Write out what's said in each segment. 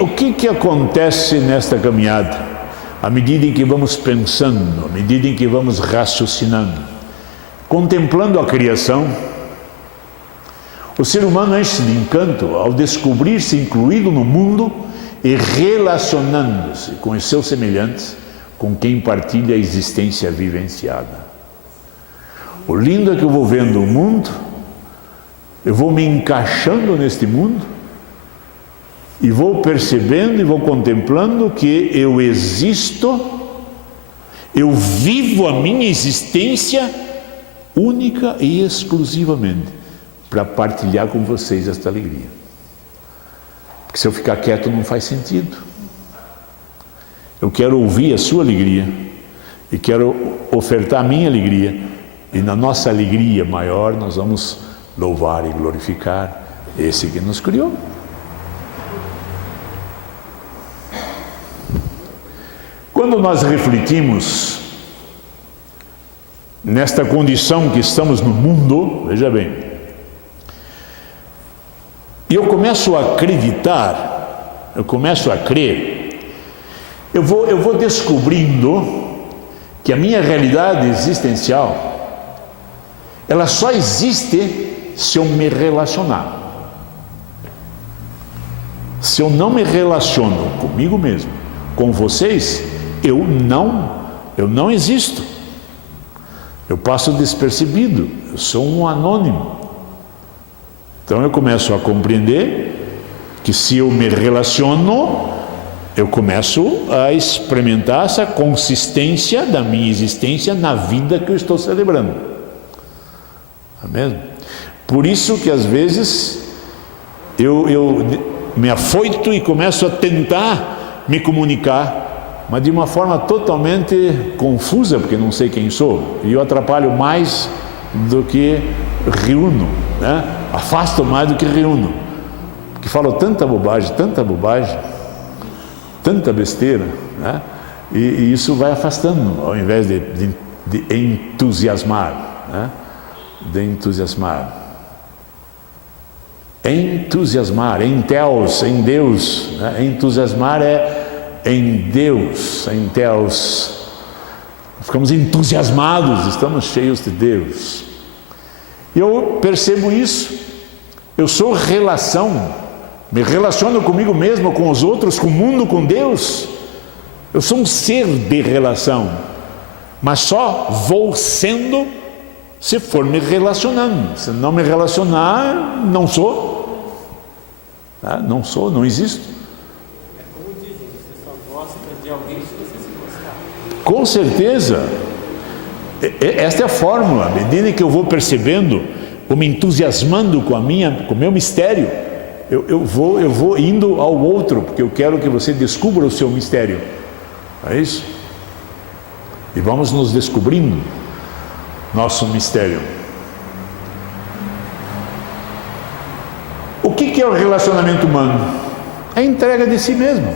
O que acontece nesta caminhada? À medida em que vamos pensando, à medida em que vamos raciocinando, contemplando a criação, o ser humano enche de encanto ao descobrir-se incluído no mundo e relacionando-se com os seus semelhantes, com quem partilha a existência vivenciada. O lindo é que eu vou vendo o mundo, eu vou me encaixando neste mundo, e vou percebendo e vou contemplando que eu existo, eu vivo a minha existência única e exclusivamente para partilhar com vocês esta alegria. Porque se eu ficar quieto não faz sentido. Eu quero ouvir a sua alegria e quero ofertar a minha alegria, e na nossa alegria maior nós vamos louvar e glorificar esse que nos criou. Quando nós refletimos nesta condição que estamos no mundo, veja bem, e eu começo a acreditar, eu começo a crer, eu vou descobrindo que a minha realidade existencial, ela só existe se eu me relacionar. Se eu não me relaciono comigo mesmo, com vocês, eu não existo. Eu passo despercebido, eu sou um anônimo. Então eu começo a compreender que se eu me relaciono, eu começo a experimentar essa consistência da minha existência na vida que eu estou celebrando. É mesmo? Por isso que às vezes eu me afoito e começo a tentar me comunicar, mas de uma forma totalmente confusa, porque não sei quem sou, e eu atrapalho mais do que reúno, né? Afasto mais do que reúno, porque falo tanta bobagem, tanta besteira, né? E isso vai afastando, ao invés de entusiasmar, né? De entusiasmar. Entusiasmar, em Theos, em Deus, né? Entusiasmar é em Deus, em Theos. Ficamos entusiasmados, estamos cheios de Deus. E eu percebo isso. Eu sou relação, me relaciono comigo mesmo, com os outros, com o mundo, com Deus. Eu sou um ser de relação, mas só vou sendo se for me relacionando. Se não me relacionar, não sou. Não sou, não existo. Com certeza, esta é a fórmula. À medida que eu vou percebendo, vou me entusiasmando com o meu mistério, eu vou indo ao outro, porque eu quero que você descubra o seu mistério. É isso? E vamos nos descobrindo nosso mistério. O que é o relacionamento humano? A entrega de si mesmo.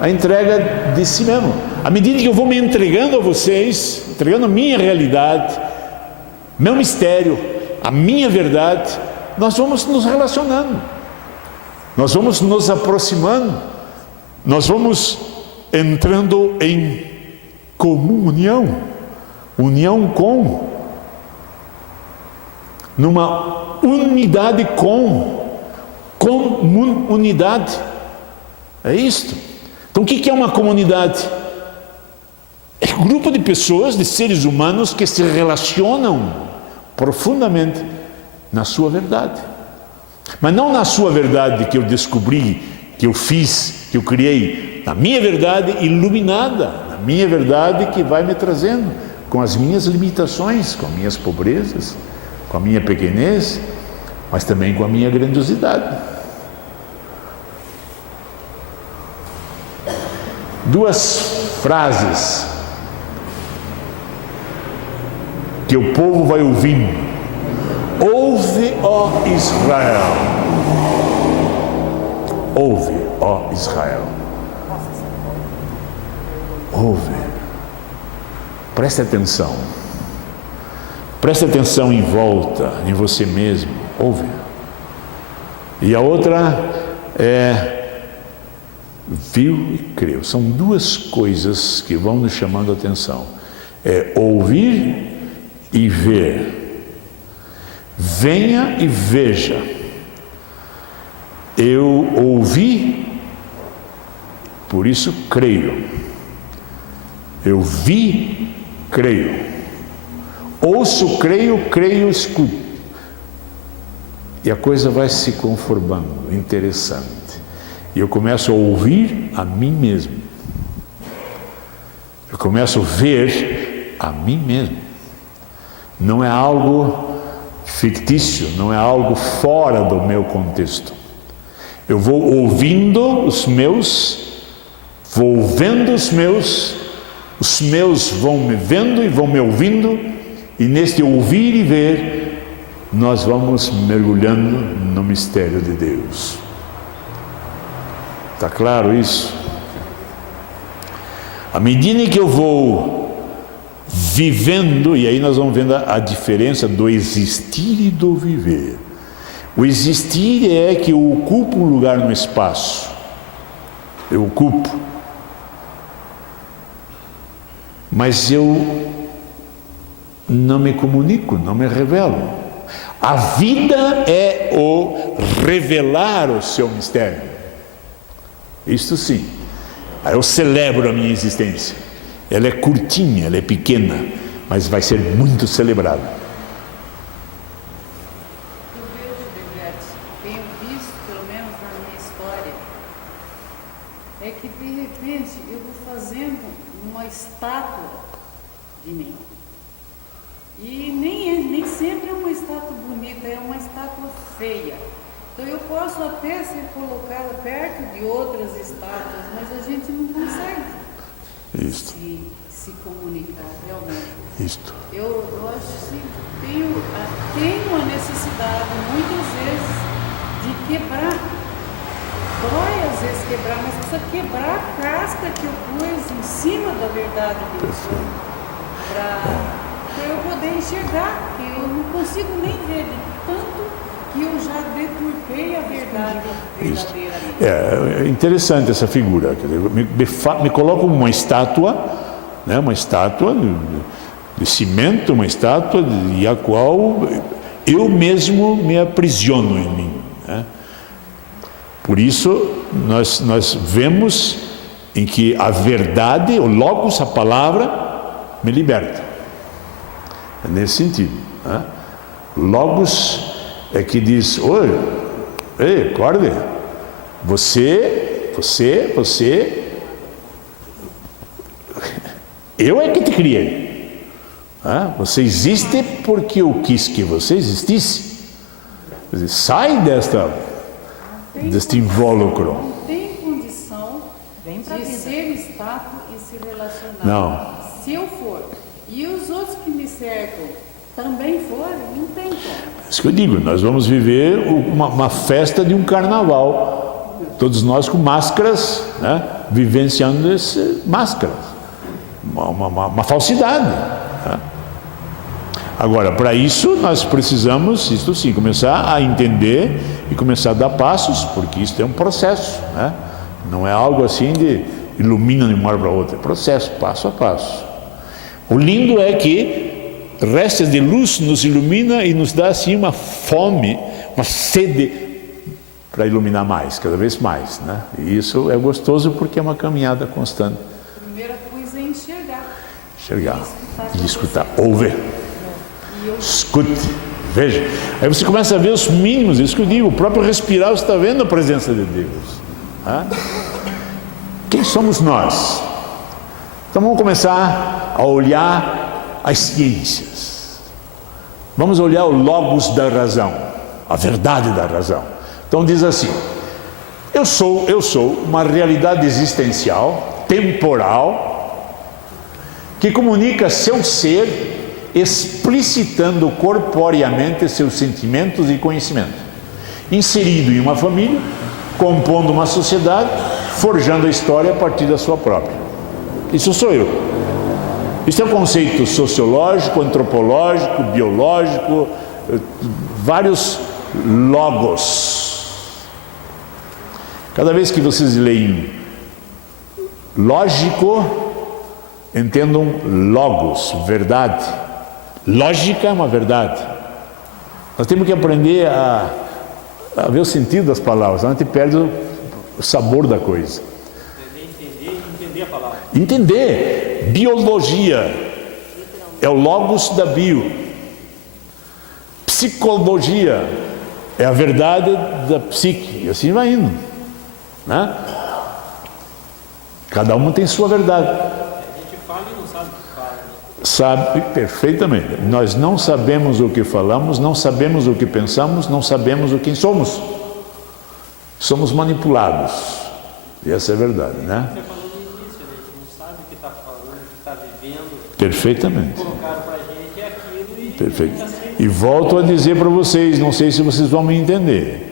A entrega de si mesmo. À medida que eu vou me entregando a vocês, entregando a minha realidade, meu mistério, a minha verdade, nós vamos nos relacionando, nós vamos nos aproximando, nós vamos entrando em comunhão, numa unidade comunidade. É isto. Então o que é uma comunidade? É um grupo de pessoas, de seres humanos que se relacionam profundamente na sua verdade. Mas não na sua verdade que eu descobri, que eu fiz, que eu criei. Na minha verdade iluminada, na minha verdade que vai me trazendo, com as minhas limitações, com as minhas pobrezas, com a minha pequenez, mas também com a minha grandiosidade. Duas frases que o povo vai ouvindo. Ouve, ó Israel. Ouve, ó Israel. Ouve. Preste atenção. Preste atenção em volta, em você mesmo. Ouve. E a outra é viu e creu. São duas coisas que vão nos chamando a atenção. É ouvir e ver. Venha e veja. Eu ouvi, por isso creio. Eu vi, creio. Ouço, creio, creio, escuto. E a coisa vai se conformando, interessante. E eu começo a ouvir a mim mesmo. Eu começo a ver a mim mesmo. Não é algo fictício, não é algo fora do meu contexto. Eu vou ouvindo os meus, vou vendo os meus vão me vendo e vão me ouvindo, e neste ouvir e ver, nós vamos mergulhando no mistério de Deus. Está claro isso? À medida que eu vou vivendo, e aí nós vamos vendo a diferença do existir e do viver. O existir é que eu ocupo um lugar no espaço. Eu ocupo. Mas eu não me comunico, não me revelo. A vida é o revelar o seu mistério. Isto sim. Aí eu celebro a minha existência. Ela é curtinha, ela é pequena, mas vai ser muito celebrada. Tenho visto, pelo menos na minha história, é que de repente eu vou fazendo uma estátua de mim. E nem sempre é uma estátua bonita, é uma estátua feia. Então eu posso até ser colocada perto de outras estátuas, mas a gente não consegue se comunicar realmente. Isto. Eu acho assim, tenho a necessidade muitas vezes de quebrar. Dói às vezes quebrar, mas precisa quebrar a casca que eu pus em cima da verdade de Deus. Para eu poder enxergar, que eu não consigo nem ver de tanto que eu já deturpei a verdade verdadeiramente. É interessante essa figura. Me coloca uma estátua, né, uma estátua de cimento, uma estátua e a qual eu mesmo me aprisiono em mim. Né? Por isso, nós vemos em que a verdade, o logos, a palavra, me liberta. É nesse sentido. Né? Logos é que diz, oi, ei, acorde, você, eu é que te criei. Você existe porque eu quis que você existisse. Quer dizer, sai deste invólucro. Não tem condição de ser estátua e se relacionar. Não. Se eu for, e os outros que me cercam também forem, não tem como. É isso que eu digo, nós vamos viver uma festa de um carnaval. Todos nós com máscaras, né? Vivenciando essa máscara. Uma falsidade. Né? Agora, para isso, nós precisamos, isto sim, começar a entender e começar a dar passos, porque isso é um processo. Né? Não é algo assim de ilumina de uma hora para outra. É processo, passo a passo. O lindo é que restos de luz nos ilumina e nos dá assim uma fome, uma sede para iluminar mais, cada vez mais, né? E isso é gostoso porque é uma caminhada constante. A primeira coisa é Enxergar e escutar, ouvir. Escute, veja. Aí você começa a ver os mínimos, isso que eu digo, o próprio respirar, você está vendo a presença de Deus. Quem somos nós? Então vamos começar a olhar as ciências. Vamos olhar o logos da razão, a verdade da razão. Então diz assim, eu sou uma realidade existencial, temporal, que comunica seu ser, explicitando corporeamente seus sentimentos e conhecimentos, inserido em uma família, compondo uma sociedade, forjando a história a partir da sua própria. Isso sou eu. Isso é um conceito sociológico, antropológico, biológico, vários logos. Cada vez que vocês leem lógico, entendam logos, verdade. Lógica é uma verdade. Nós temos que aprender a ver o sentido das palavras, senão a gente perde o sabor da coisa. Entender a palavra. Entender. Biologia é o logos da bio. Psicologia é a verdade da psique. E assim vai indo, né? Cada um tem sua verdade. A gente fala e não sabe o que fala, né? Sabe perfeitamente. Nós não sabemos o que falamos, não sabemos o que pensamos, não sabemos o que somos. Somos manipulados. E essa é a verdade, né? Você falou no início, né? A gente não sabe o que está falando, o que está vivendo. Perfeitamente. Colocaram para a gente aquilo e... Perfeito. E volto a dizer para vocês, não sei se vocês vão me entender.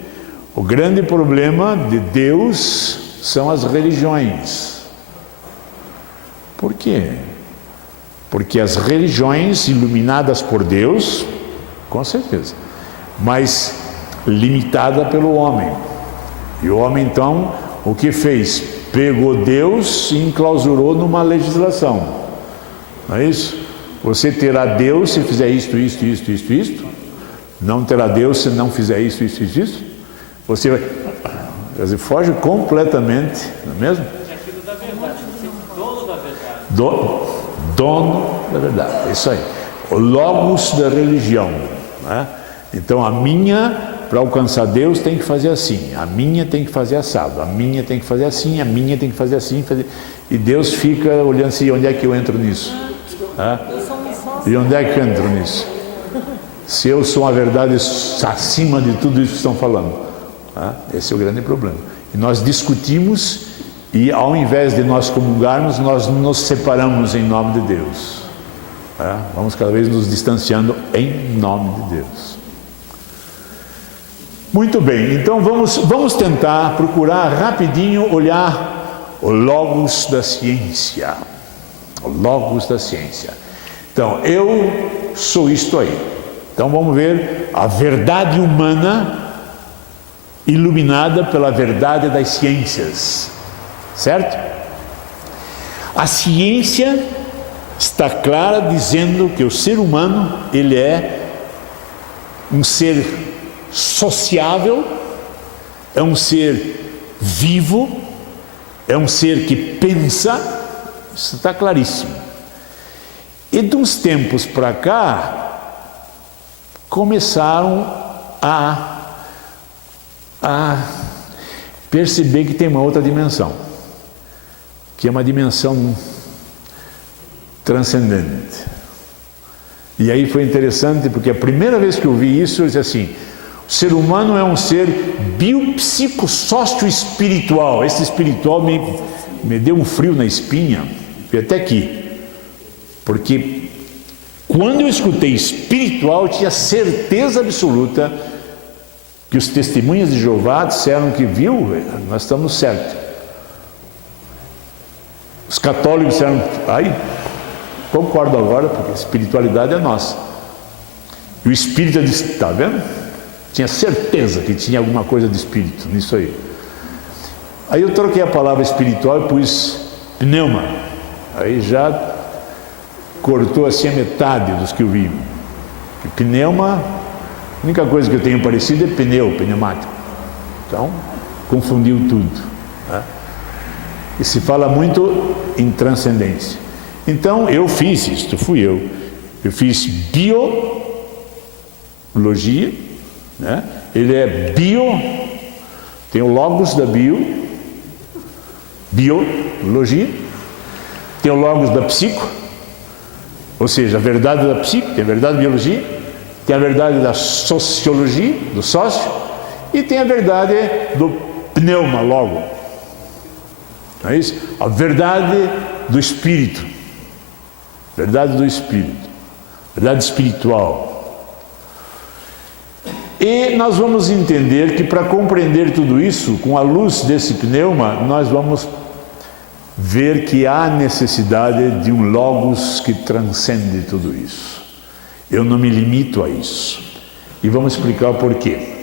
O grande problema de Deus são as religiões. Por quê? Porque as religiões iluminadas por Deus, com certeza, mas limitada pelo homem. E o homem então, o que fez? Pegou Deus e enclausurou numa legislação. Não é isso? Você terá Deus se fizer isto. Não terá Deus se não fizer isto. Você vai... Quer dizer, foge completamente, não é mesmo? É aquilo da verdade, você é dono da verdade. Dono da verdade, é isso aí. O logos da religião, né? Então a minha, para alcançar Deus, tem que fazer assim. A minha tem que fazer assado. A minha tem que fazer assim. A minha tem que fazer assim. E Deus fica olhando assim, onde é que eu entro nisso? E onde é que eu entro nisso? Se eu sou a verdade acima de tudo isso que estão falando. Esse é o grande problema. E nós discutimos e ao invés de nós comungarmos, nós nos separamos em nome de Deus. Vamos cada vez nos distanciando em nome de Deus. Muito bem, então vamos tentar procurar rapidinho olhar o logos da ciência. O logos da ciência. Então, eu sou isto aí. Então vamos ver a verdade humana iluminada pela verdade das ciências, certo? A ciência está clara dizendo que o ser humano, ele é um ser sociável, é um ser vivo, é um ser que pensa, isso está claríssimo. E de uns tempos para cá, começaram a perceber que tem uma outra dimensão, que é uma dimensão transcendente. E aí foi interessante, porque a primeira vez que eu vi isso, eu disse assim, o ser humano é um ser biopsicossócio-espiritual. Esse espiritual me deu um frio na espinha, e até aqui, porque quando eu escutei espiritual, eu tinha certeza absoluta que os testemunhas de Jeová disseram que nós estamos certos. Os católicos disseram, concordo agora, porque a espiritualidade é nossa. E o espírita disse, está vendo? Tinha certeza que tinha alguma coisa de espírito nisso aí. Aí eu troquei a palavra espiritual e pus pneuma. Aí já cortou assim a metade dos que eu vi. E pneuma, a única coisa que eu tenho parecido é pneumático. Então, confundiu tudo, né? E se fala muito em transcendência. Então, eu fiz isto, fui eu. Eu fiz biologia, né? Ele é tem o logos da biologia, tem o logos da psico, ou seja, a verdade da psico, tem a verdade da biologia, tem a verdade da sociologia, do sócio, e tem a verdade do pneuma, logo. Não é isso? A verdade do espírito. Verdade do espírito. Verdade espiritual. E nós vamos entender que para compreender tudo isso, com a luz desse pneuma, nós vamos ver que há necessidade de um logos que transcende tudo isso. Eu não me limito a isso. E vamos explicar o porquê.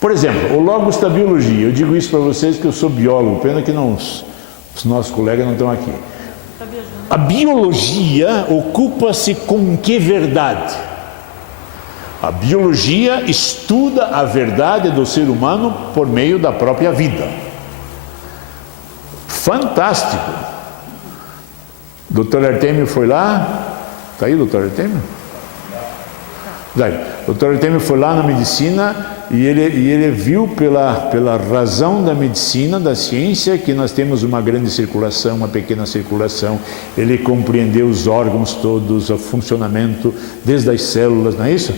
Por exemplo, o logos da biologia. Eu digo isso para vocês que eu sou biólogo, pena que não, os nossos colegas não estão aqui. A biologia ocupa-se com que verdade? A biologia estuda a verdade do ser humano por meio da própria vida. Fantástico! Dr. Artemio foi lá. Está aí o Dr. Artemio? O Dr. Artemio foi lá na medicina e ele viu pela razão da medicina, da ciência, que nós temos uma grande circulação, uma pequena circulação. Ele compreendeu os órgãos todos, o funcionamento, desde as células, não é isso?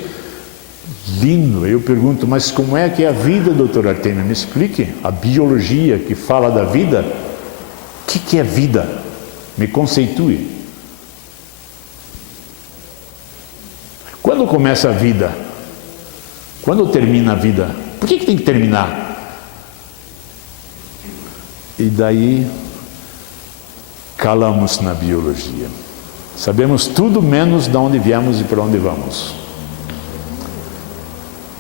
Lindo. Eu pergunto, mas como é que é a vida, Dr. Artemio? Me explique. A biologia que fala da vida, o que é vida? Me conceitue. Quando começa a vida? Quando termina a vida? Por que tem que terminar? E daí calamos na biologia. Sabemos tudo menos de onde viemos e para onde vamos.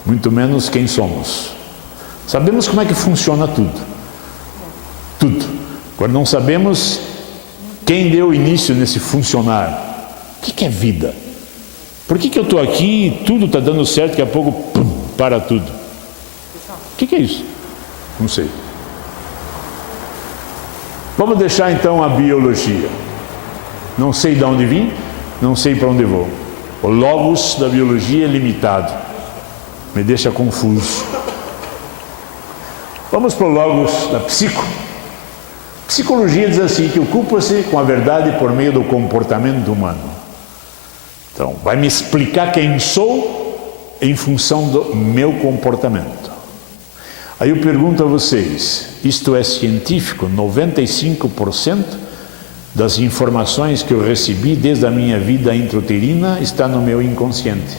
Muito menos quem somos. Sabemos como é que funciona tudo. Tudo. Agora não sabemos quem deu início nesse funcionar. O que é vida? Por que eu estou aqui e tudo está dando certo, daqui a pouco para tudo? O que é isso? Não sei. Vamos deixar então a biologia. Não sei de onde vim, não sei para onde vou. O logos da biologia é limitado. Me deixa confuso. Vamos para o logos da psicologia diz assim, que ocupa-se com a verdade por meio do comportamento humano. Então, vai me explicar quem sou em função do meu comportamento. Aí eu pergunto a vocês, isto é científico? 95% das informações que eu recebi desde a minha vida intrauterina está no meu inconsciente.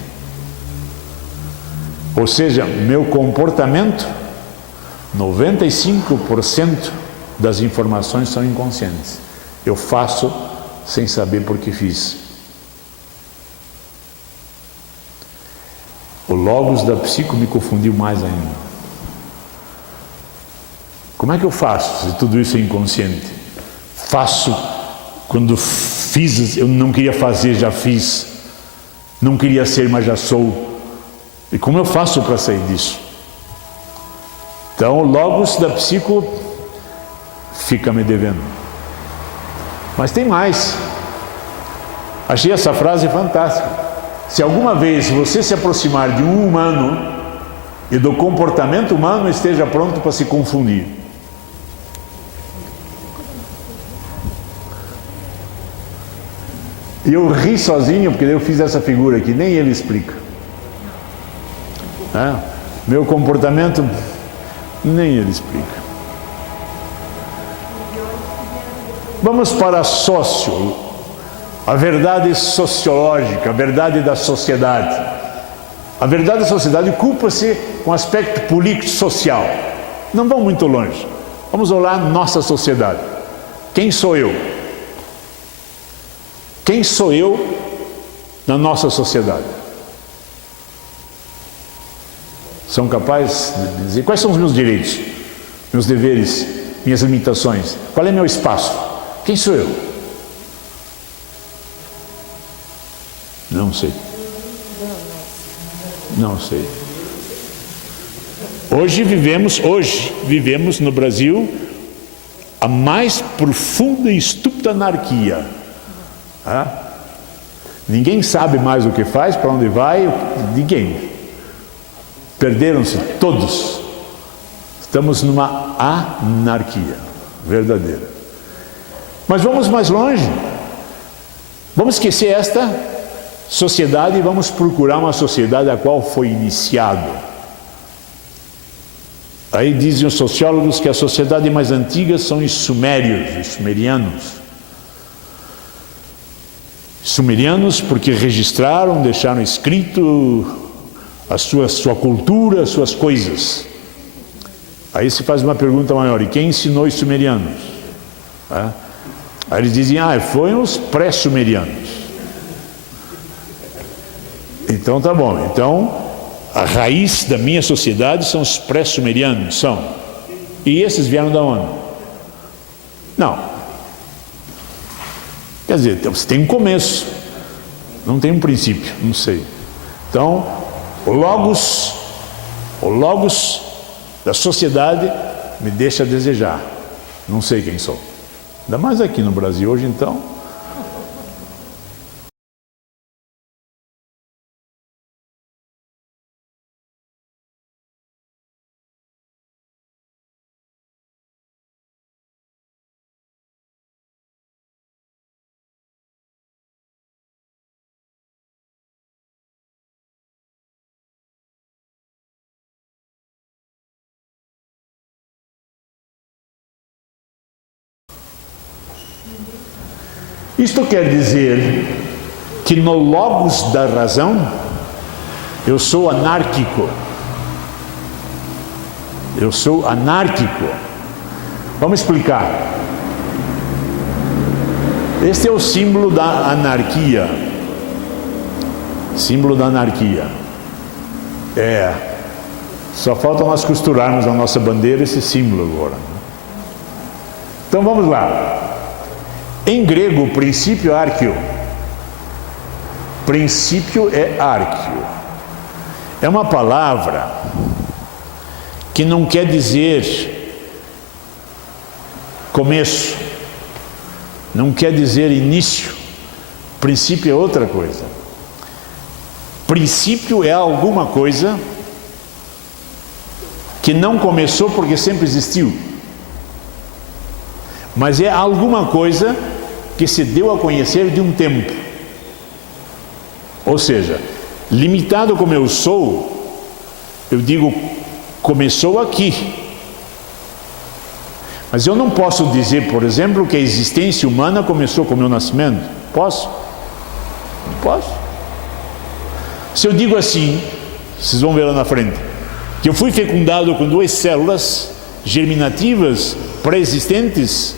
Ou seja, meu comportamento, 95% das informações são inconscientes. Eu faço sem saber por que fiz. O logos da psico me confundiu mais ainda. Como é que eu faço se tudo isso é inconsciente? Faço quando fiz, eu não queria fazer, já fiz. Não queria ser, mas já sou. E como eu faço para sair disso? Então o logos da psico fica me devendo. Mas tem mais. Achei essa frase fantástica. Se alguma vez você se aproximar de um humano e do comportamento humano, esteja pronto para se confundir. E eu ri sozinho, porque eu fiz essa figura aqui, nem ele explica. Meu comportamento, nem ele explica. Vamos para a verdade sociológica, a verdade da sociedade. A verdade da sociedade ocupa-se com o aspecto político-social. Não vamos muito longe. Vamos olhar nossa sociedade. Quem sou eu? Quem sou eu na nossa sociedade? São capazes de dizer quais são os meus direitos, meus deveres, minhas limitações? Qual é meu espaço? Quem sou eu? Não sei. Não sei. Hoje vivemos no Brasil a mais profunda e estúpida anarquia. Ninguém sabe mais o que faz, para onde vai, ninguém. Perderam-se todos. Estamos numa anarquia verdadeira. Mas vamos mais longe. Vamos esquecer esta sociedade e vamos procurar uma sociedade a qual foi iniciado. Aí dizem os sociólogos que a sociedade mais antiga são os sumérios, os sumerianos. Sumerianos porque registraram, deixaram escrito a sua cultura, as suas coisas. Aí se faz uma pergunta maior, e quem ensinou os sumerianos? Aí eles dizem, foram os pré-sumerianos. Então tá bom, então a raiz da minha sociedade são os pré-sumerianos, são. E esses vieram da onde? Não. Quer dizer, você tem um começo, não tem um princípio, não sei. Então, o logos da sociedade me deixa a desejar. Não sei quem sou. Ainda mais aqui no Brasil hoje, então. Isto quer dizer que no logos da razão eu sou anárquico. Eu sou anárquico. Vamos explicar. Este é o símbolo da anarquia. Símbolo da anarquia. Só falta nós costurarmos a nossa bandeira esse símbolo agora. Então vamos lá. Em grego, princípio é arqueo. Princípio é arqueo. É uma palavra que não quer dizer começo, não quer dizer início. Princípio é outra coisa. Princípio é alguma coisa que não começou porque sempre existiu, mas é alguma coisa que se deu a conhecer de um tempo. Ou seja, limitado como eu sou, eu digo, começou aqui. Mas eu não posso dizer, por exemplo, que a existência humana começou com o meu nascimento. Posso? Não posso. Se eu digo assim, vocês vão ver lá na frente, que eu fui fecundado com 2 células germinativas pré-existentes.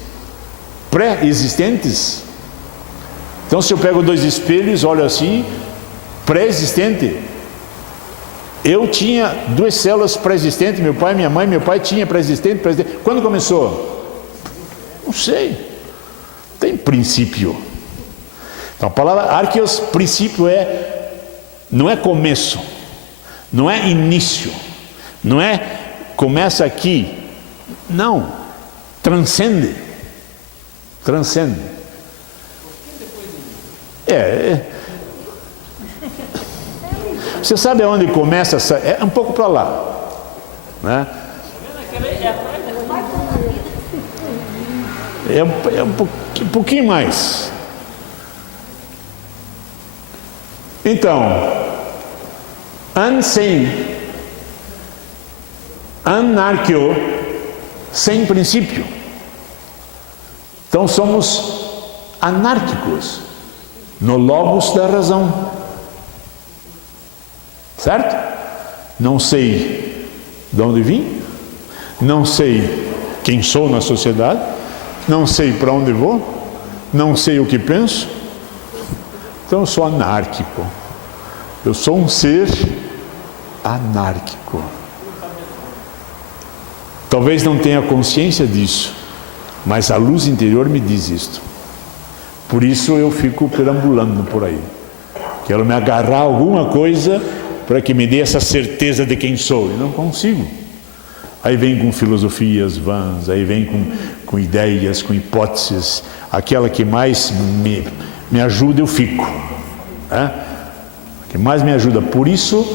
Então, se eu pego 2 espelhos, olho assim, pré-existente. Eu tinha 2 células pré-existentes, meu pai, minha mãe, meu pai tinha pré-existente. Quando começou? Não sei. Tem princípio. Então, a palavra arqueos, princípio não é começo, não é início, não é começa aqui. Não, transcende. Você sabe aonde começa essa? É um pouco para lá, né? É um pouquinho mais. Então, anarqueo, sem princípio. Então somos anárquicos no logos da razão. Certo? Não sei de onde vim, não sei quem sou na sociedade, não sei para onde vou, não sei o que penso. Então eu sou anárquico. Eu sou um ser anárquico. Talvez não tenha consciência disso, mas a luz interior me diz isto. Por isso eu fico perambulando por aí. Quero me agarrar a alguma coisa para que me dê essa certeza de quem sou. E não consigo. Aí vem com filosofias vãs, aí vem com ideias, com hipóteses. Aquela que mais me ajuda, eu fico. Que mais me ajuda. Por isso,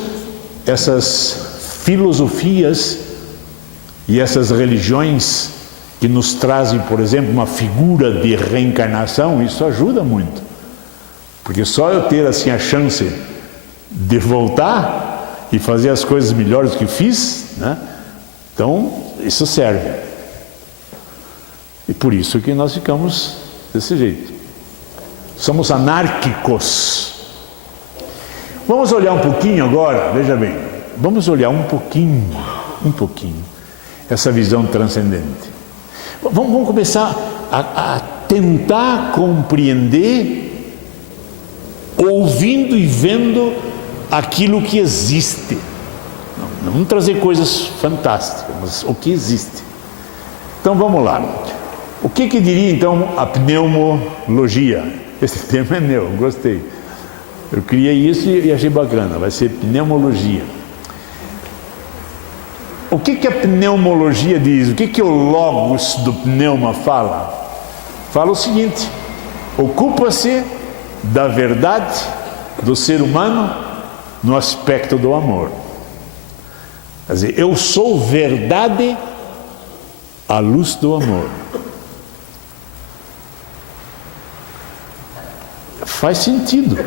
essas filosofias e essas religiões que nos trazem, por exemplo, uma figura de reencarnação, isso ajuda muito. Porque só eu ter assim a chance de voltar e fazer as coisas melhores que fiz, né? Então, isso serve. E por isso que nós ficamos desse jeito. Somos anárquicos. Vamos olhar um pouquinho agora, veja bem, vamos olhar um pouquinho, essa visão transcendente. Vamos começar a tentar compreender, ouvindo e vendo aquilo que existe. Não vamos trazer coisas fantásticas, mas o que existe. Então vamos lá. O que diria então a pneumologia? Esse termo é meu, gostei. Eu criei isso e achei bacana, vai ser pneumologia. O que a pneumologia diz? O que o logos do pneuma fala? Fala o seguinte: ocupa-se da verdade do ser humano no aspecto do amor. Quer dizer, eu sou verdade à luz do amor. Faz sentido.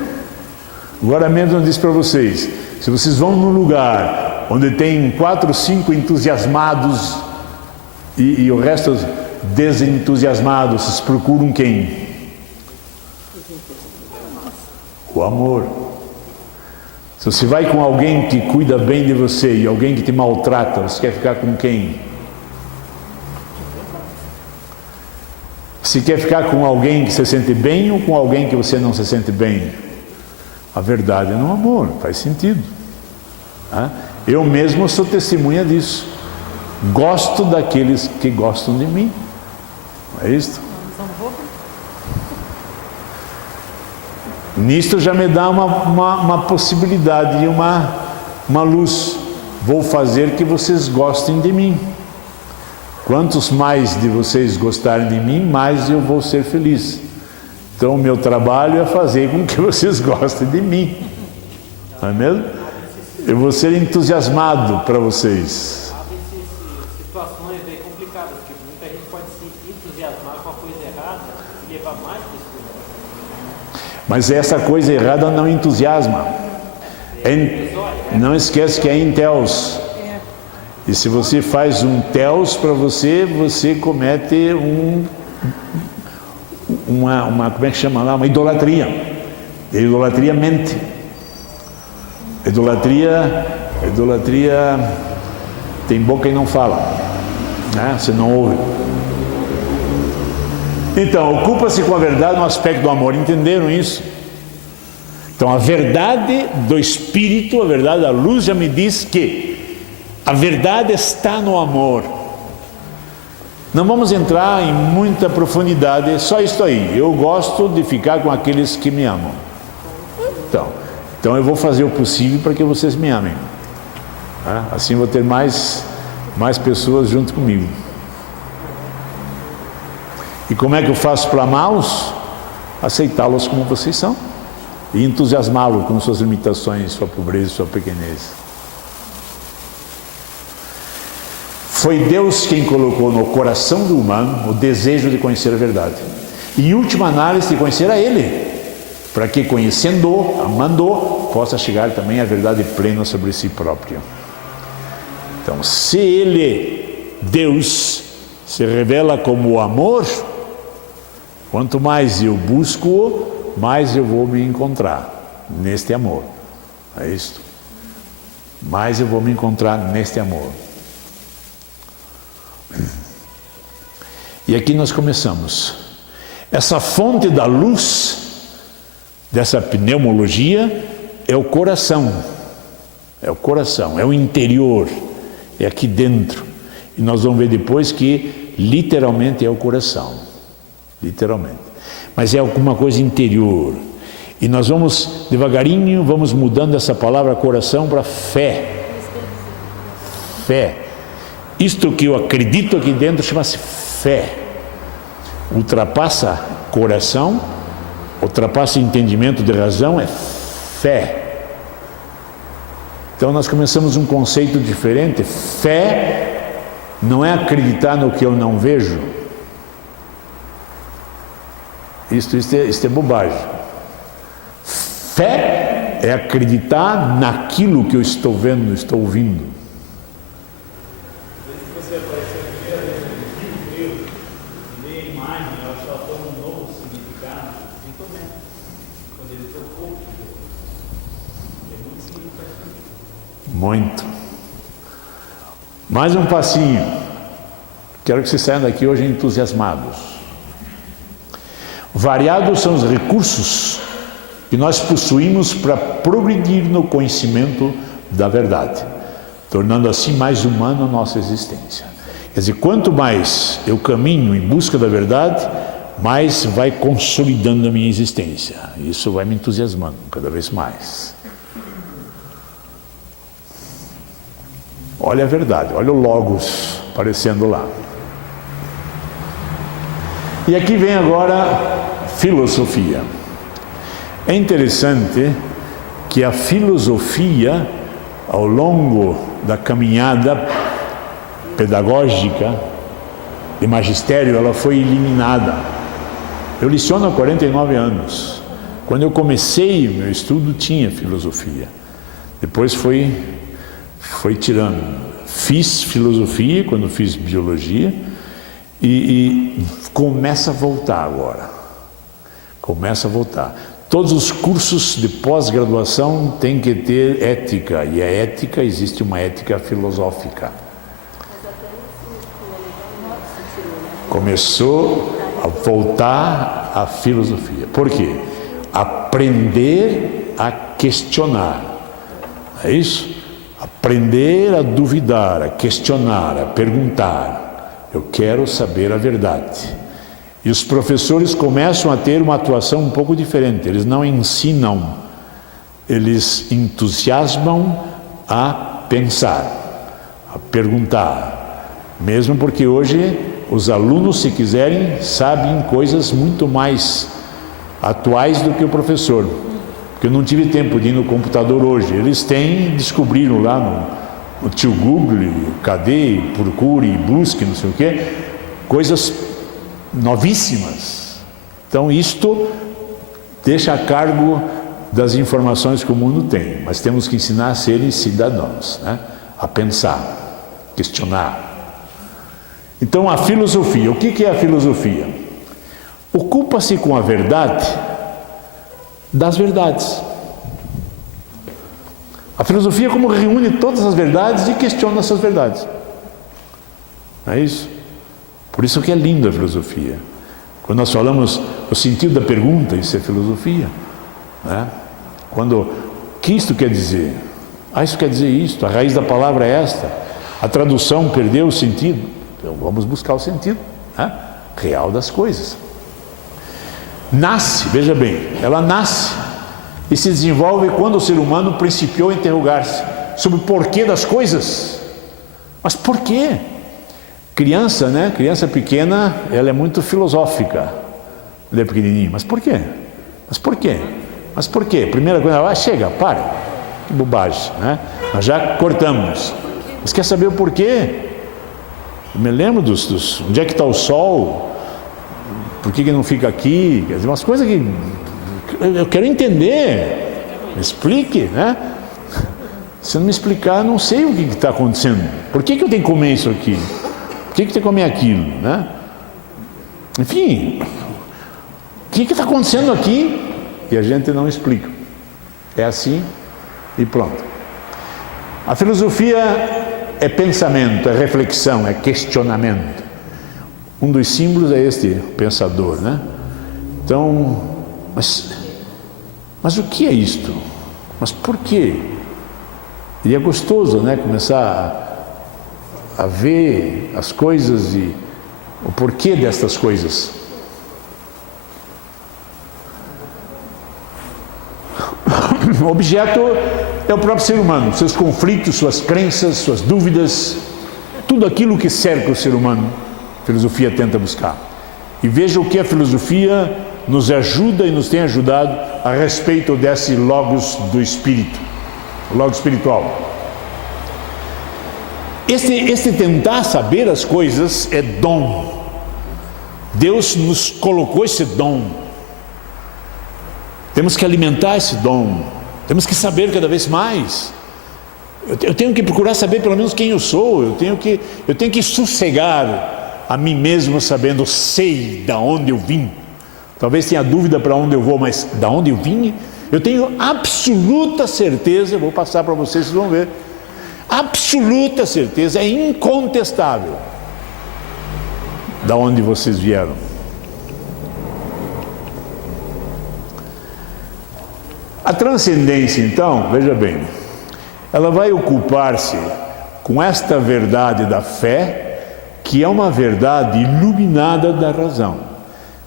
Agora mesmo eu disse para vocês, se vocês vão num lugar onde tem 4 ou 5 entusiasmados e o resto desentusiasmados, vocês procuram quem? O amor. Se você vai com alguém que cuida bem de você e alguém que te maltrata, você quer ficar com quem? Você quer ficar com alguém que se sente bem ou com alguém que você não se sente bem? A verdade é no amor, faz sentido. Eu mesmo sou testemunha disso. Gosto daqueles que gostam de mim. Não é isso? Nisto já me dá uma possibilidade e uma luz. Vou fazer que vocês gostem de mim. Quantos mais de vocês gostarem de mim, mais eu vou ser feliz. Então o meu trabalho é fazer com que vocês gostem de mim. Não é mesmo? Eu vou ser entusiasmado para vocês. Há situações bem complicadas, porque muita gente pode se entusiasmar com a coisa errada e levar mais pessoas. Mas essa coisa errada não entusiasma. Não esquece que é em Theos. E se você faz um Theos para você, você comete uma como é que chama lá? Uma idolatria. E a idolatria mente. Idolatria tem boca e não fala, né? Você não ouve. Então, ocupa-se com a verdade no aspecto do amor. Entenderam isso? Então, a verdade do Espírito, a verdade da luz já me diz que a verdade está no amor. Não vamos entrar em muita profundidade, é só isso aí. Eu gosto de ficar com aqueles que me amam. Então eu vou fazer o possível para que vocês me amem. Assim vou ter mais pessoas junto comigo. E como é que eu faço para amá-los? Aceitá-los como vocês são. E entusiasmá-los com suas limitações, sua pobreza, sua pequenez. Foi Deus quem colocou no coração do humano o desejo de conhecer a verdade. E em última análise, de conhecer a Ele. Para que, conhecendo-o, amando-o, possa chegar também à verdade plena sobre si próprio. Então, se Ele, Deus, se revela como o amor, quanto mais eu busco-o, mais eu vou me encontrar neste amor. É isso. Mais eu vou me encontrar neste amor. E aqui nós começamos. Essa fonte da luz, dessa pneumologia, é o coração. É o coração, é o interior, é aqui dentro. E nós vamos ver depois que literalmente é o coração. Literalmente. Mas é alguma coisa interior. E nós vamos, devagarinho, vamos mudando essa palavra coração para fé. Fé. Isto que eu acredito aqui dentro chama-se fé. Ultrapassa coração, ultrapassa entendimento de razão, é fé. Então nós começamos um conceito diferente. Fé não é acreditar no que eu não vejo. Isto é bobagem. Fé é acreditar naquilo que eu estou vendo, estou ouvindo. Muito. Mais um passinho. Quero que vocês saiam daqui hoje entusiasmados. Variados são os recursos que nós possuímos para progredir no conhecimento da verdade. tornando assim mais humana a nossa existência. Quer dizer, quanto mais eu caminho em busca da verdade, mais vai consolidando a minha existência. Isso vai me entusiasmando cada vez mais. Olha a verdade, olha o Logos aparecendo lá. E aqui vem agora filosofia. É interessante que a filosofia, ao longo da caminhada pedagógica de magistério, ela foi eliminada. Eu leciono há 49 anos. Quando eu comecei o meu estudo, tinha filosofia. Depois foi tirando. Fiz filosofia quando fiz biologia e começa a voltar agora. Começa a voltar. Todos os cursos de pós-graduação têm que ter ética, e a ética, existe uma ética filosófica. Começou a voltar a filosofia. Por quê? Aprender a questionar. É isso? Aprender a duvidar, a questionar, a perguntar. Eu quero saber a verdade. E os professores começam a ter uma atuação um pouco diferente. Eles não ensinam, eles entusiasmam a pensar, a perguntar. Mesmo porque hoje os alunos, se quiserem, sabem coisas muito mais atuais do que o professor. Porque eu não tive tempo de ir no computador hoje. Eles descobriram lá no tio Google, cadê, procure, busque, não sei o quê, coisas novíssimas. Então isto deixa a cargo das informações que o mundo tem, mas temos que ensinar a serem cidadãos, né? A pensar, questionar. Então a filosofia, o que é a filosofia? Ocupa-se com a verdade das verdades. A filosofia como reúne todas as verdades e questiona essas verdades. Não é isso? Por isso que é linda a filosofia. Quando nós falamos o sentido da pergunta, isso é filosofia, né? O que isto quer dizer? Isso quer dizer isto, a raiz da palavra é esta, a tradução perdeu o sentido. Então vamos buscar o sentido, né, real das coisas. Nasce, veja bem, ela nasce e se desenvolve quando o ser humano principiou a interrogar-se sobre o porquê das coisas. Mas por quê? Criança, né? Criança pequena, ela é muito filosófica. Ela é pequenininha. Mas por quê? Mas por quê? Mas por quê? Primeira coisa, chega, para. Que bobagem, né? Nós já cortamos. Mas quer saber o porquê? Eu me lembro onde é que está o sol? Por que não fica aqui? Quer dizer, umas coisas que eu quero entender. Me explique, né? Se não me explicar, eu não sei o que está acontecendo. Por que eu tenho que comer isso aqui? Por que tem que comer aquilo, né? Enfim, o que está acontecendo aqui? E a gente não explica. É assim e pronto. A filosofia é pensamento, é reflexão, é questionamento. Um dos símbolos é este pensador, né? Então, mas o que é isto? Mas por quê? E é gostoso, né? Começar a ver as coisas e o porquê destas coisas. O objeto é o próprio ser humano, seus conflitos, suas crenças, suas dúvidas, tudo aquilo que cerca o ser humano, a filosofia tenta buscar. E veja o que a filosofia nos ajuda e nos tem ajudado a respeito desse logos do espírito, o logos espiritual. Este tentar saber as coisas é dom. Deus nos colocou esse dom. Temos que alimentar esse dom. Temos que saber cada vez mais. Eu tenho que procurar saber pelo menos quem eu sou. Eu tenho que sossegar a mim mesmo sabendo, sei da onde eu vim. Talvez tenha dúvida para onde eu vou, mas da onde eu vim, eu tenho absoluta certeza. Vou passar para vocês vão ver. Absoluta certeza, é incontestável da onde vocês vieram. A transcendência, então, veja bem, ela vai ocupar-se com esta verdade da fé, que é uma verdade iluminada da razão.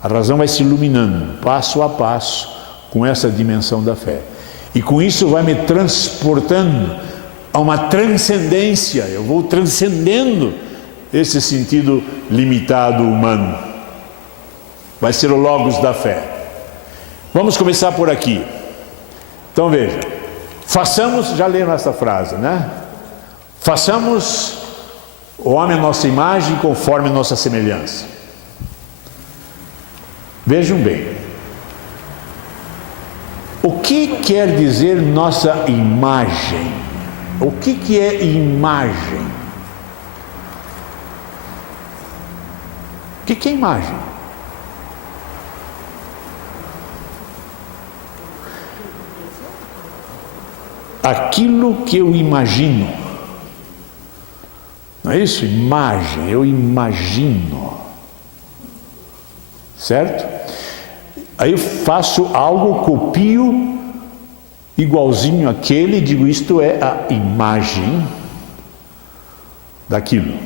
A razão vai se iluminando, passo a passo, com essa dimensão da fé. E com isso vai me transportando a uma transcendência. Eu vou transcendendo esse sentido limitado humano. Vai ser o logos da fé. Vamos começar por aqui. Então veja, façamos, já leram essa frase, né? Façamos o homem a nossa imagem conforme a nossa semelhança. Vejam bem, o que quer dizer nossa imagem? O que é imagem? O que é imagem? Aquilo que eu imagino. Não é isso? Imagem, eu imagino. Certo? Aí eu faço algo, copio igualzinho àquele, digo, isto é a imagem daquilo.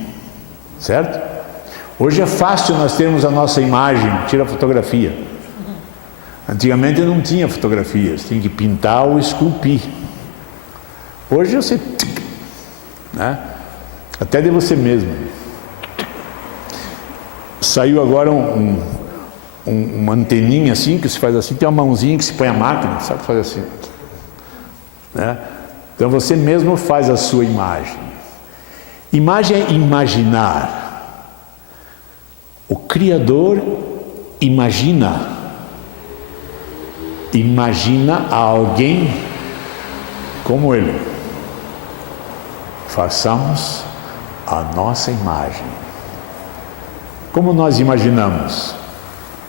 Certo? Hoje é fácil nós termos a nossa imagem, tira a fotografia. Antigamente não tinha fotografias, tinha que pintar ou esculpir. Hoje você, né? Até de você mesmo. Saiu agora uma anteninha assim, que se faz assim, tem uma mãozinha que se põe a máquina, sabe fazer assim, né? Então você mesmo faz a sua imagem. Imagem é imaginar. O Criador imagina alguém como Ele. Façamos a nossa imagem. Como nós imaginamos?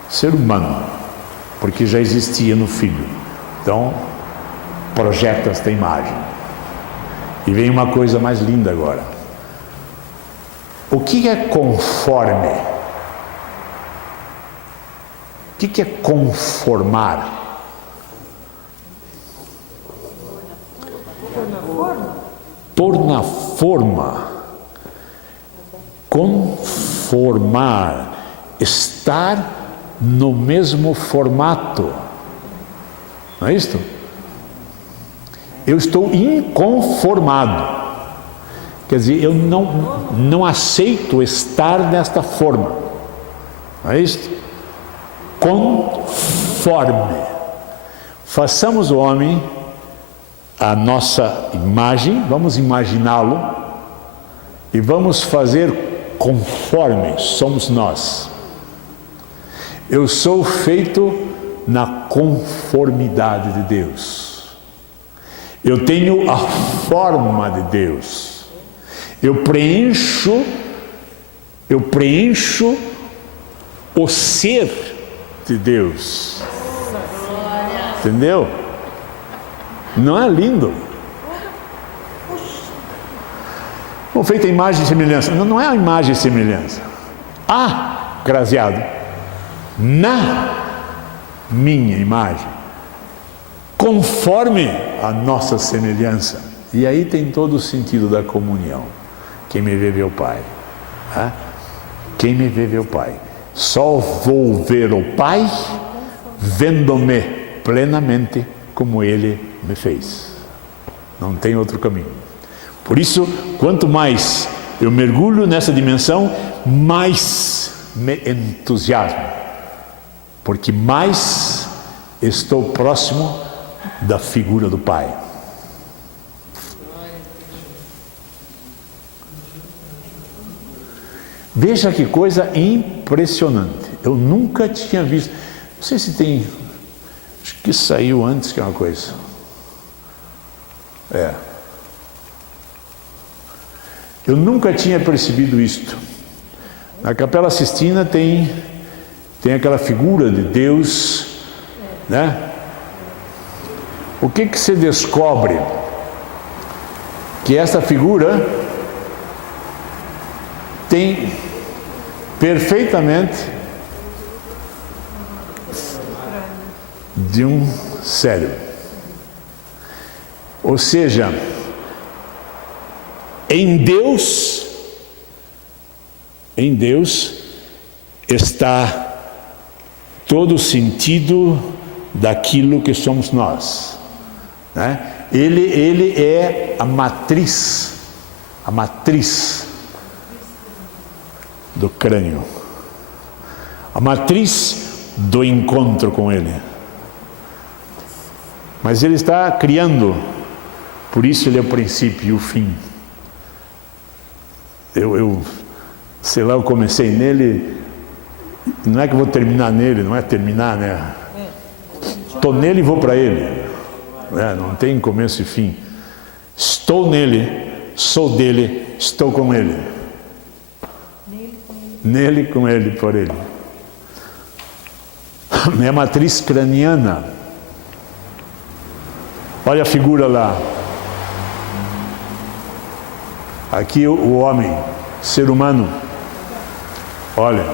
Ser humano, porque já existia no Filho. Então, projeta esta imagem. E vem uma coisa mais linda agora. O que é conforme? O que é conformar? Pôr na forma. Conformar. Estar no mesmo formato. Não é isto? Eu estou inconformado. Quer dizer, eu não aceito estar nesta forma. Não é isto? Conforme. Façamos o homem a nossa imagem, vamos imaginá-lo e vamos fazer conforme somos nós. Eu sou feito na conformidade de Deus. Eu tenho a forma de Deus. Eu preencho o ser de Deus. Entendeu? Não é lindo? Bom, feita a imagem e semelhança. Não é a imagem e semelhança. Graziado, na minha imagem, conforme a nossa semelhança. E aí tem todo o sentido da comunhão. Quem me vê, vê o Pai. Quem me vê, vê o Pai. Só vou ver o Pai vendo-me plenamente como Ele me fez. Não tem outro caminho. Por isso, quanto mais eu mergulho nessa dimensão, mais me entusiasmo. Porque mais estou próximo da figura do Pai. Veja que coisa impressionante. Eu nunca tinha visto. Não sei se tem. Acho que saiu antes que é uma coisa. Eu nunca tinha percebido isto. Na Capela Sistina tem aquela figura de Deus, né? O que se descobre? Que esta figura tem perfeitamente de um cérebro. Ou seja, em Deus está todo o sentido daquilo que somos nós, né? Ele é a matriz do crânio, a matriz do encontro com Ele. Mas Ele está criando, por isso Ele é o princípio e o fim. Eu sei lá, eu comecei nele, não é que eu vou terminar nele, não é terminar, né? Estou nele e vou para Ele, não tem começo e fim. Estou nele, sou dele, estou com Ele. Nele, com Ele, por Ele. Minha matriz craniana. Olha a figura lá. Aqui o homem, ser humano. Olha.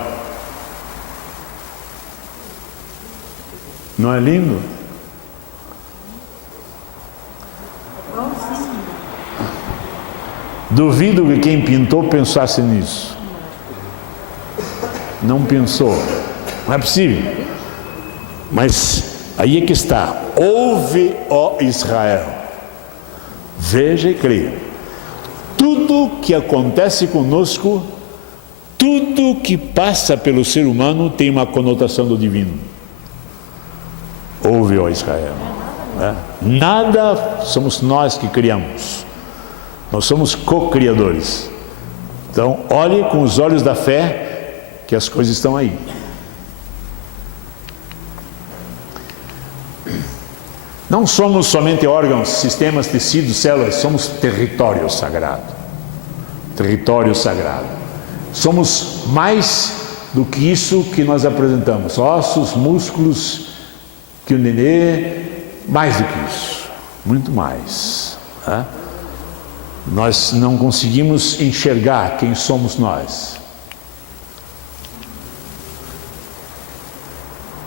Não é lindo? Duvido que quem pintou pensasse nisso. Não pensou. Não é possível. Mas aí é que está. Ouve, ó Israel. Veja e creia. Tudo que acontece conosco, tudo que passa pelo ser humano tem uma conotação do divino. Ouve, ó Israel. Nada somos nós que criamos. Nós somos co-criadores. Então, olhe com os olhos da fé que as coisas estão aí. Não somos somente órgãos, sistemas, tecidos, células, somos território sagrado. Território sagrado. Somos mais do que isso que nós apresentamos. Ossos, músculos, que o nenê, mais do que isso. Muito mais. Nós não conseguimos enxergar quem somos nós.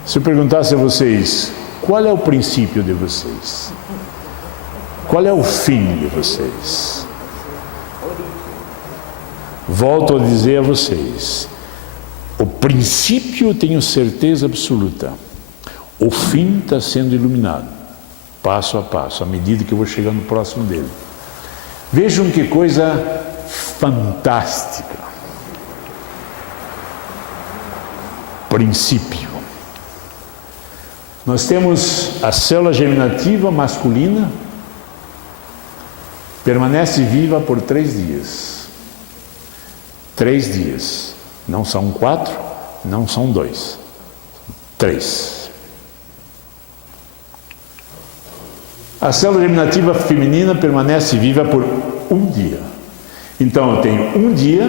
Se eu perguntasse a vocês, qual é o princípio de vocês? Qual é o fim de vocês? Volto a dizer a vocês, o princípio tenho certeza absoluta, o fim está sendo iluminado, passo a passo, à medida que eu vou chegando próximo dele. Vejam que coisa fantástica. Princípio. Nós temos a célula germinativa masculina, permanece viva por 3 dias. 3 dias. Não são 4, não são 2. 3. A célula germinativa feminina permanece viva por 1 dia. Então eu tenho 1 dia,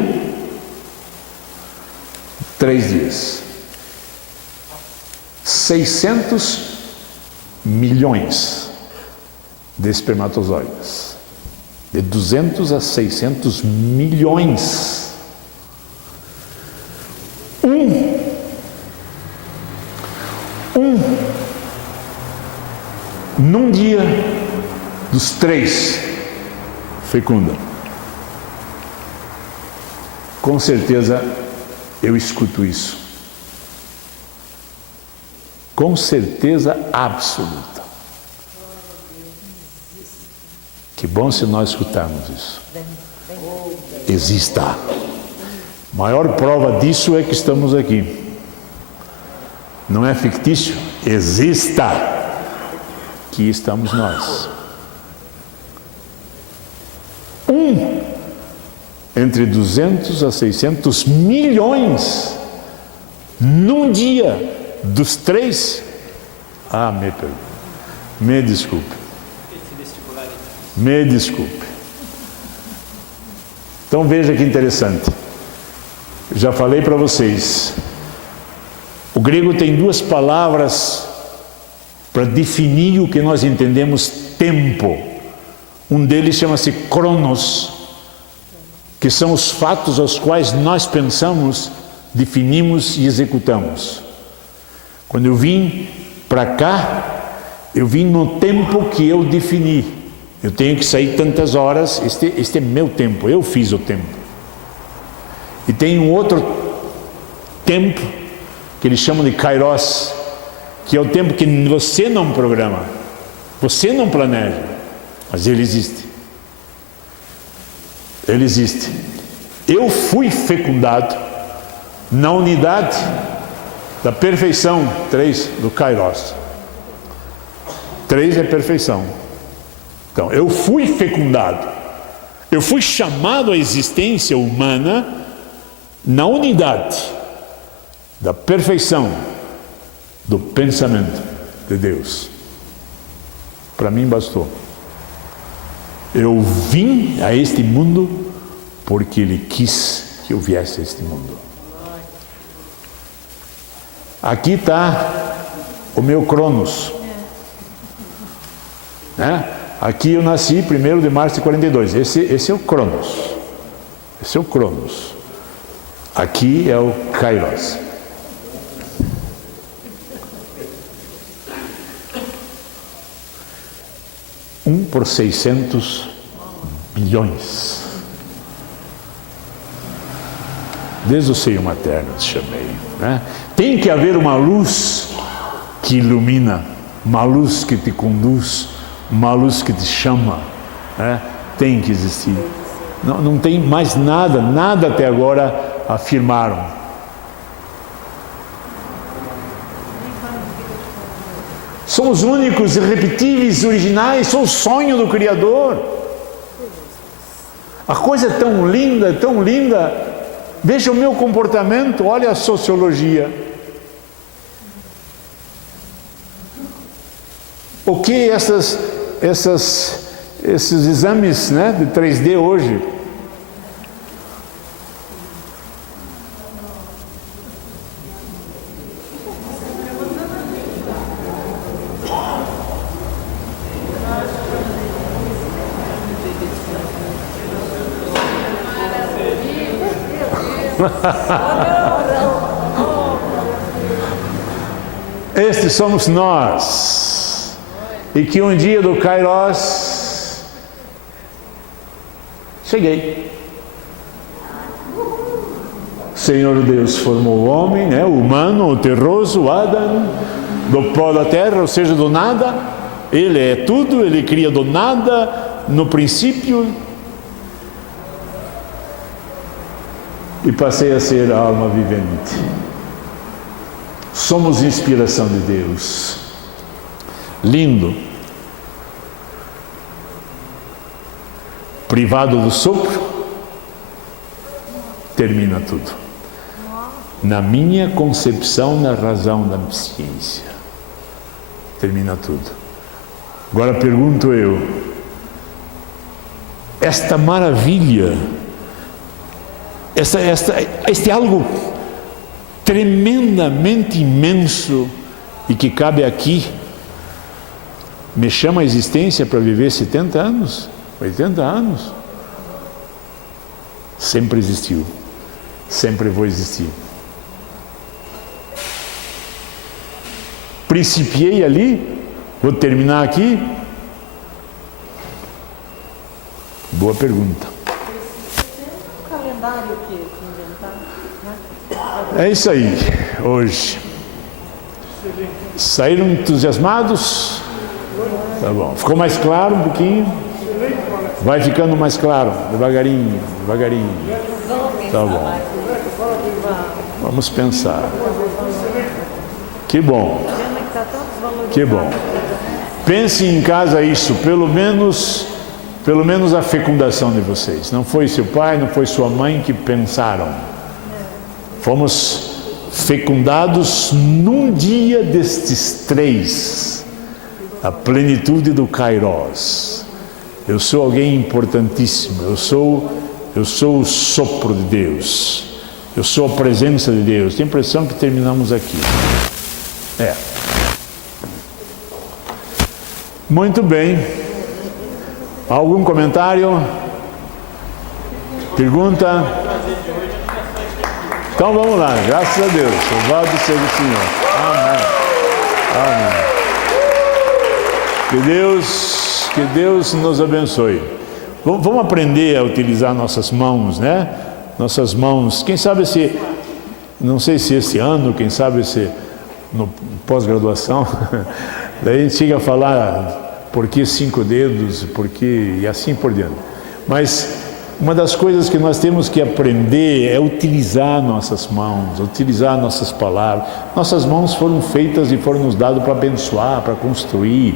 3 dias. 600 milhões de espermatozoides. De 200 a 600 milhões. Num dia dos 3 fecunda. Com certeza eu escuto isso. Com certeza absoluta. Que bom se nós escutarmos isso. Exista. A maior prova disso é que estamos aqui. Não é fictício. Exista. Que estamos nós. Entre 200 a 600 milhões num dia dos 3. Me desculpe. Me desculpe. Então veja que interessante. Já falei para vocês. O grego tem 2 palavras para definir o que nós entendemos tempo. Um deles chama-se cronos, que são os fatos aos quais nós pensamos, definimos e executamos. Quando eu vim para cá, eu vim no tempo que eu defini. Eu tenho que sair tantas horas, este é meu tempo, eu fiz o tempo. E tem um outro tempo, que eles chamam de Kairos, que é o tempo que você não programa, você não planeja, mas ele existe. Ele existe. Eu fui fecundado na unidade da perfeição, 3 do Kairos. 3 é perfeição. Então, eu fui fecundado. Eu fui chamado à existência humana na unidade da perfeição do pensamento de Deus. Para mim bastou. Eu vim a este mundo porque Ele quis que eu viesse a este mundo. Aqui está o meu Cronos. Né? Aqui eu nasci 1º de março de 42. Esse é o Cronos. Esse é o Cronos. Aqui é o Kairos. Um por 600 bilhões. Desde o seio materno te chamei. Né? Tem que haver uma luz que ilumina, uma luz que te conduz, uma luz que te chama. Né? Tem que existir. Não tem mais nada até agora afirmaram. Somos únicos, irrepetíveis, originais, sou o sonho do Criador. A coisa é tão linda, tão linda. Veja o meu comportamento, olha a sociologia. O que esses exames, né, de 3D hoje? Estes somos nós, e que um dia do Kairos cheguei. Senhor Deus formou o homem, né, o humano, o terroso, o Adão, do pó da terra, ou seja, do nada. Ele é tudo, ele cria do nada, no princípio. E passei a ser a alma vivente. Somos inspiração de Deus. Lindo. Privado do sopro, termina tudo. Na minha concepção, na razão da ciência, termina tudo. Agora pergunto eu, esta maravilha, este algo tremendamente imenso e que cabe aqui, me chama a existência para viver 70 anos, 80 anos? Sempre existiu, sempre vou existir. Principiei ali, vou terminar aqui? Boa pergunta. Calendário que inventaram, né? É isso aí, hoje. Saíram entusiasmados? Tá bom. Ficou mais claro um pouquinho? Vai ficando mais claro, devagarinho, devagarinho. Tá bom. Vamos pensar. Que bom. Que bom. Pense em casa isso, pelo menos a fecundação de vocês. Não foi seu pai, não foi sua mãe que pensaram. Fomos fecundados num dia destes 3, a plenitude do Kairos. Eu sou alguém importantíssimo, eu sou o sopro de Deus, eu sou a presença de Deus. Tenho a impressão que terminamos aqui. Muito bem. Algum comentário? Pergunta? Então vamos lá, graças a Deus. Louvado seja o Senhor. Amém. Amém. Que Deus Que Deus nos abençoe. Vamos aprender a utilizar nossas mãos, né? Nossas mãos. Quem sabe se, não sei se esse ano, quem sabe se no pós-graduação, daí a gente chega a falar por que 5 dedos, por que, e assim por diante. Mas uma das coisas que nós temos que aprender é utilizar nossas mãos, utilizar nossas palavras. Nossas mãos foram feitas e foram nos dadas para abençoar, para construir,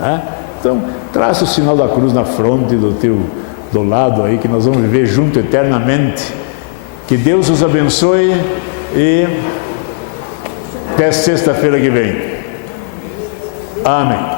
né? Então, traça o sinal da cruz na fronte do lado aí, que nós vamos viver junto eternamente. Que Deus os abençoe e até sexta-feira que vem. Amém.